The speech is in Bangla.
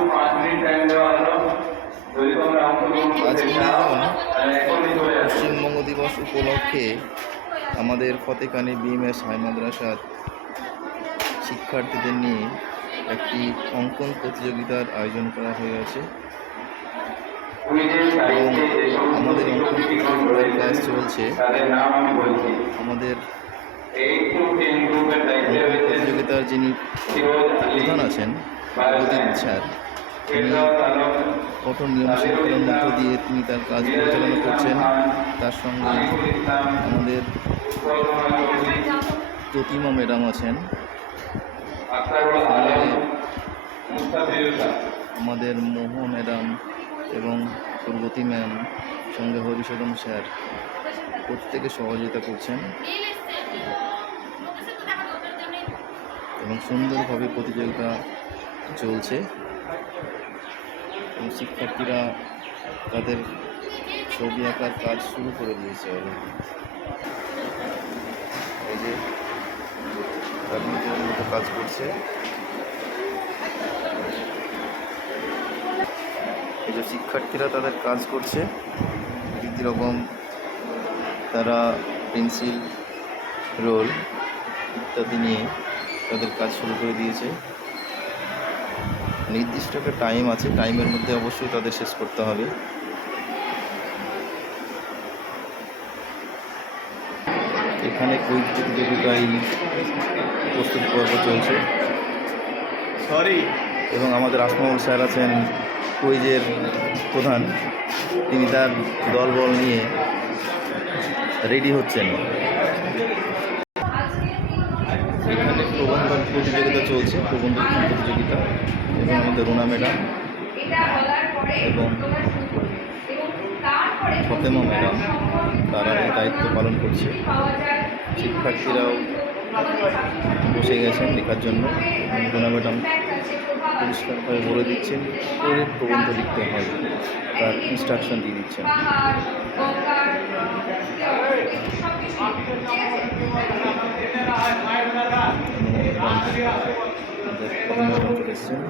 আজ 19 জুন পশ্চিমবঙ্গ দিবস উপলক্ষে আমাদের ফতেকানি BMS হাই মাদ্রাসার শিক্ষার্থীদের নিয়ে একটি অঙ্কন প্রতিযোগিতার আয়োজন করা হয়েছে এবং আমাদের অঙ্কন প্রতিযোগিতার কাজ চলছে। আমাদের প্রতিযোগিতার যিনি প্রধান আছেন প্রদীপ স্যার, তিনি কঠোর নিয়ম শৃঙ্খলার মধ্য দিয়ে তিনি তার কাজ পরিচালনা করছেন। তার সঙ্গে আমাদের প্রতিমা ম্যাডাম আছেন, আমাদের মোহ ম্যাডাম এবং প্রগতি ম্যাম, সঙ্গে হরিশোধন স্যার প্রত্যেকে সহযোগিতা করছেন এবং সুন্দরভাবে প্রতিযোগিতা চলছে এবং শিক্ষার্থীরা তাদের ছবি আঁকার কাজ শুরু করে দিয়েছে অলরেডি। এই যে তার নিজের মতো কাজ করছে। এই যে শিক্ষার্থীরা তাদের কাজ করছে, বিভিন্ন রকম তারা পেন্সিল, রোল ইত্যাদি নিয়ে তাদের কাজ শুরু করে দিয়েছে। নির্দিষ্ট একটা টাইম আছে, টাইমের মধ্যে অবশ্যই তাদের শেষ করতে হবে। এখানে কুইজ প্রতিযোগিতায় প্রস্তুতি পর্ব চলছে এবং আমাদের আসমউল স্যার আছেন কুইজের প্রধান, তিনি তার দলবল নিয়ে রেডি হচ্ছেন। এখানে প্রবন্ধ প্রতিযোগিতা চলছে, প্রবন্ধ প্রতিযোগিতা, এবং আমাদের রুনা ম্যাডাম এবং ফতেমা ম্যাডাম তারা এই দায়িত্ব পালন করছে। শিক্ষার্থীরাও বসে গেছেন লেখার জন্য। রুনা ম্যাডাম পরিষ্কারভাবে বলে দিচ্ছেন করে প্রবন্ধ লিখতে হয়, তার ইনস্ট্রাকশন দিয়ে দিচ্ছেন। চলে এসছেন।